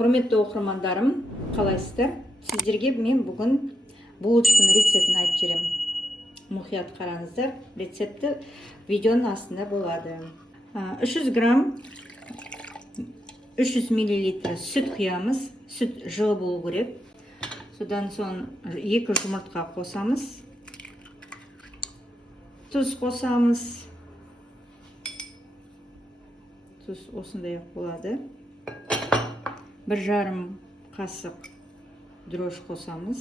Құрметті оқырмандарым, қалайсыздар? Сіздерге мен бүгін булочканың рецептін айтып беремін. Мұқият қараңыздар. Рецепті видеоның астында болады. 300 грамм 300 мл сүт құямыз. Сүт жылы болу керек. Содан соң 2 жұмыртқа қосамыз. Тұз қосамыз. Тұз осындай болады. 1,5 қасық дрож қосамыз.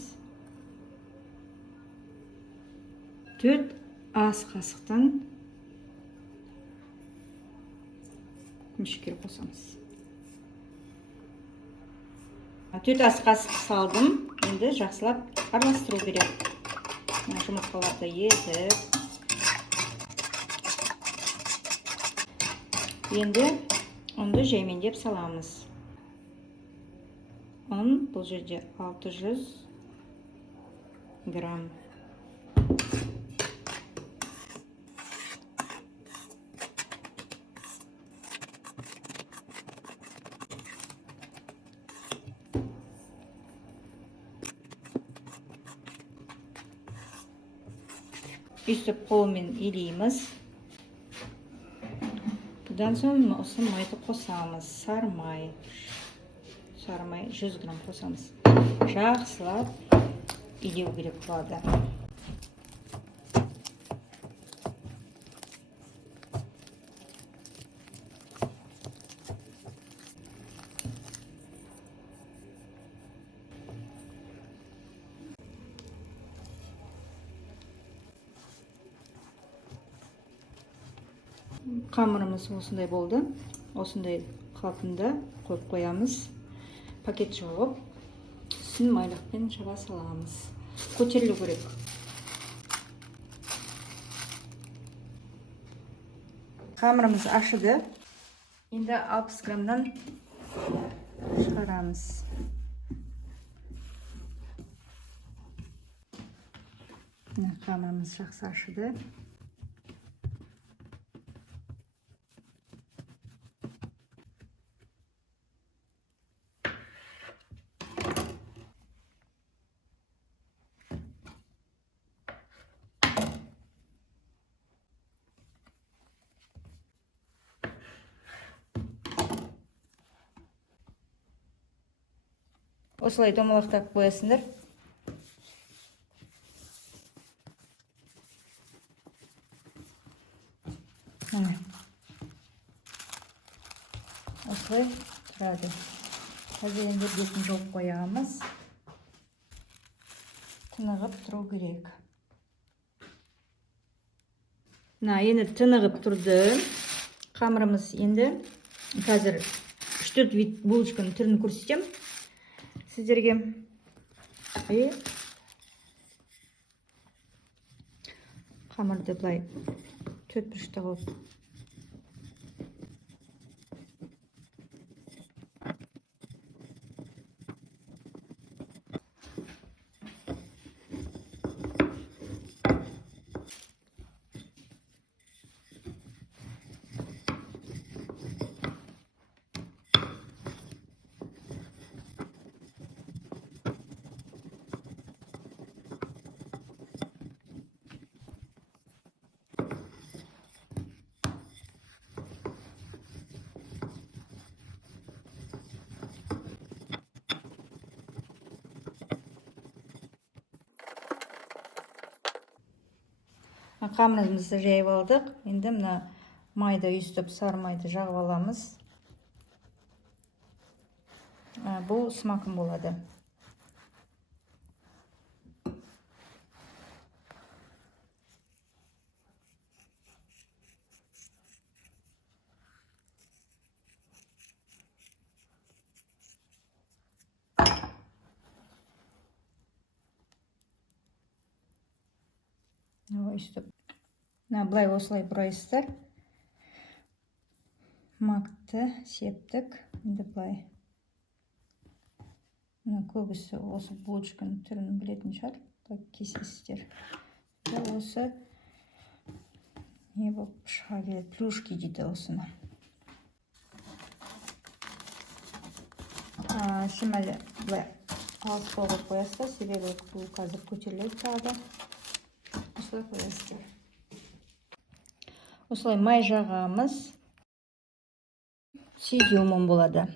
4 ас қасықтан көмешкер қосамыз. 4 ас қасық салдым. Енді жақсылап араластыру керек. Жұмыртқаларды езіп. Енді ұнды жаймендеп саламыз. Ұн бұл жерде 600 грамм. Үстіп қолмен илейміз. Бұдан соң осы майды қосамыз. Сары май 100 грамм қосамыз. Жақсылап илеу керек болады. Қамырымыз осындай болды. Осындай қалпында қойып қоямыз. Пакет жауып, үстін майлықпен жаба саламыз. Көтерілу керек. Қамырымыз ашыды. Енді 60 граммдан шығарамыз. Қамырымыз жақсы ашыды. Осылай домалақтап қоясыңдар. Осылай тұрады. Қазір енді бетін жауып қоямыз. Тынығып тұру керек. Енді тынығып тұрды. Қамырымыз енді қазір 3-4 вид булочканың түрін көрсетем сіздерге. Қамырды былай 4 бұрышта қойып қамырымызды жайып алдық. Енді мына майды үстіп, сары майды жағып аламыз. Бұл смакым болады. Үстіп. Былай осылай бұрайсыздар. Макты септік. Енді былай. Көбісі осы булочканың түрін білетін шығар. Былай кесесіздер. Осы не болып шыға келеді? Плюшки дейді осыны. шимәлі былай алыс қойып қоясыздар, себебі бұл қазір көтеріледі тағы да. Осылай қоясыздар. Осылай май жағамыз сезиумым болады.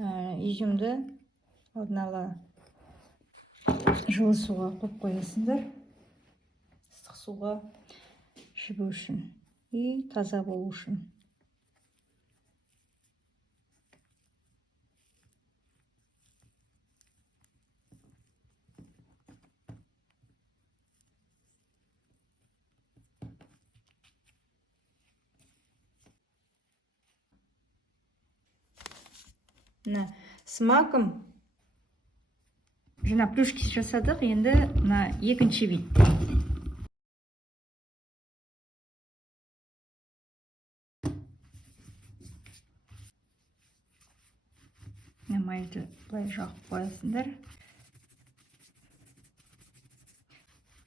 Изюмді алдын ала жылы суға қойып қоясыңдар, ыстық суға жібу үшін и таза болу үшін. Мына смакым жаңа плюшки жасадық, енді мына екінші вид. Майды былай жағып қоясыңдар.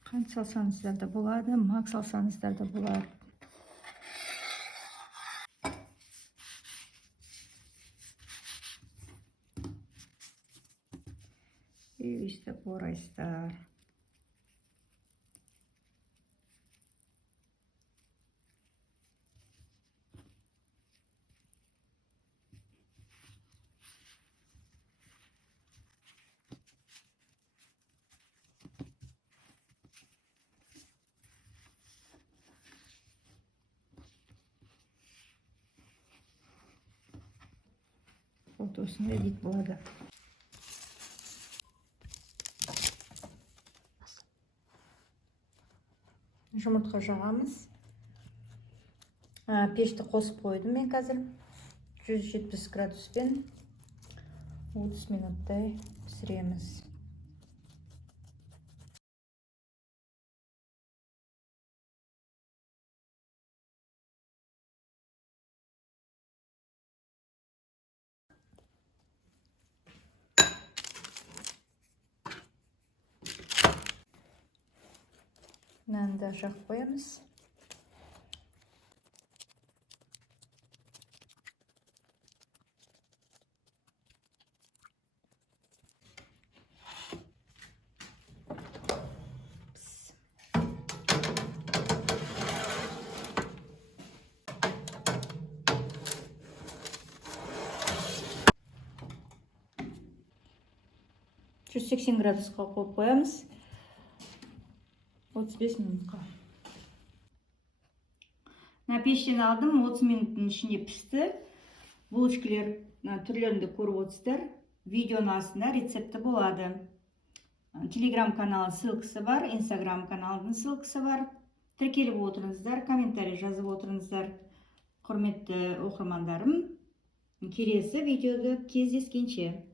Қант салсаңыздар да болады, мак салсаңыздар да болады. И өйстіп орайсыздар. Вот осындай вид болады. Жұмыртқа жағамыз. Пешті қосып қойдым мен қазір. 170 градуспен 30 минуттай пісіреміз. Нанды жағып қоямыз. Жүз 180 градусқа қойып қоямыз. 35 минутқа. Пештен алдым, 30 минуттың ішінде пісті. Булочкалар түрлерінде көріп отырсыздар. Видеоның астында рецепті болады. Телеграм каналы ссылкасы бар, Инстаграм каналының ссылкасы бар. Тіркеліп отырыңыздар, комментарий жазып отырыңыздар. Құрметті оқырмандарым, келесі видеода кездескенше.